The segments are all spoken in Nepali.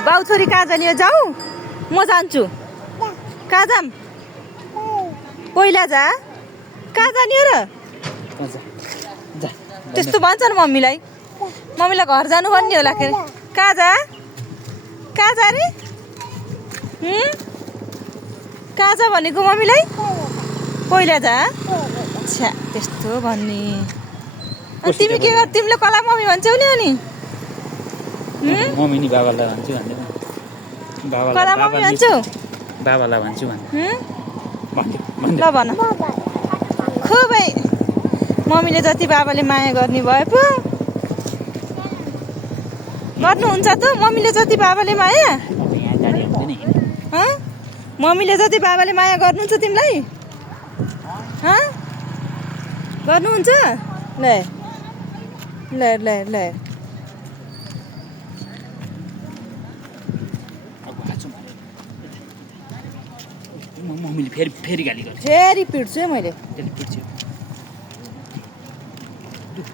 बाउ छोरी कहाँ जाने हो जाऊ म जान्छु कहाँ जाम पहिला जा कहाँ जाने हो र त्यस्तो भन्छ नि मम्मीलाई घर जानु भन्ने होला के कहाँ जा रे कहाँ जा भनेको मम्मीलाई पहिला जा छ्या त्यस्तो भन्ने अनि तिमी के गर तिमीले कसलाई मम्मी भन्छौ नि अनि मम्मी नि बाबालाई भन्छु भन्दै कसलाई मम्मी भन्छौ बाबालाई भन्छु ल भन खुबै मम्मीले जति बाबाले माया गर्ने भए पो गर्नुहुन्छ त मम्मीले जति बाबाले माया मम्मीले जति बाबाले माया गर्नुहुन्छ तिमीलाई गर्नुहुन्छ ल ल ल ल मम्मीले फेरि गाली गर्छ फेरि पिट्छु है मैले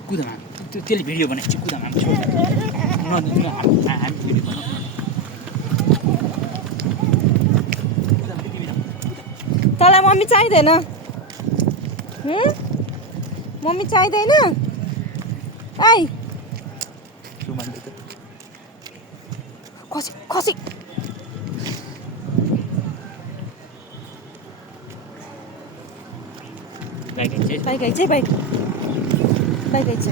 कुदामा त्यसले भिडियो बनाएको छु कुदामा हामी भिडियो बनाऊ तँलाई मम्मी चाहिँदैन मम्मी चाहिँदैन आइ खसी खसी बाइक आइछ बाइक आइछ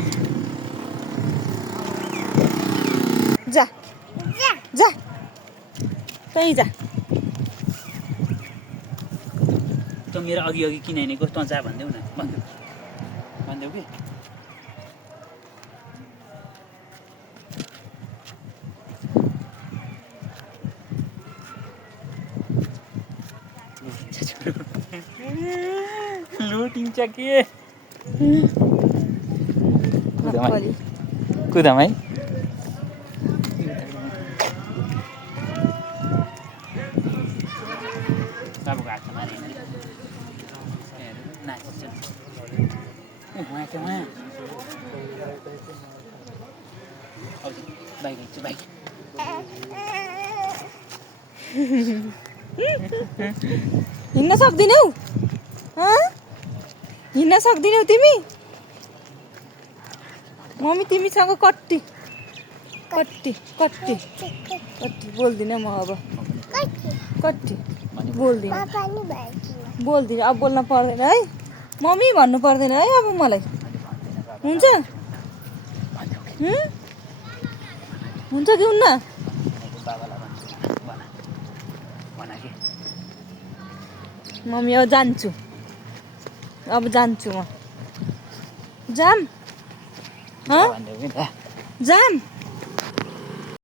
जा जा त्यहीँ जा त मेरो अघि किन हिँडेको तँ जा भन्देऊ न भन्देऊ कि लुटिन्छ के कुदाम है बाबुको हातमा बाइक आइन्छ बाइक हिँड्न सक्दिनौ हिँड्न सक्दिनौ तिमी मम्मी तिमीसँग कट्टी बोल्दिन म अब कट्टी बोल्दिन अब बोल्न पर्दैन है मम्मी भन्नु पर्दैन है अब मलाई हुन्छ हुन्छ कि हुन्न मम्मी अब जान्छु म जाम जाम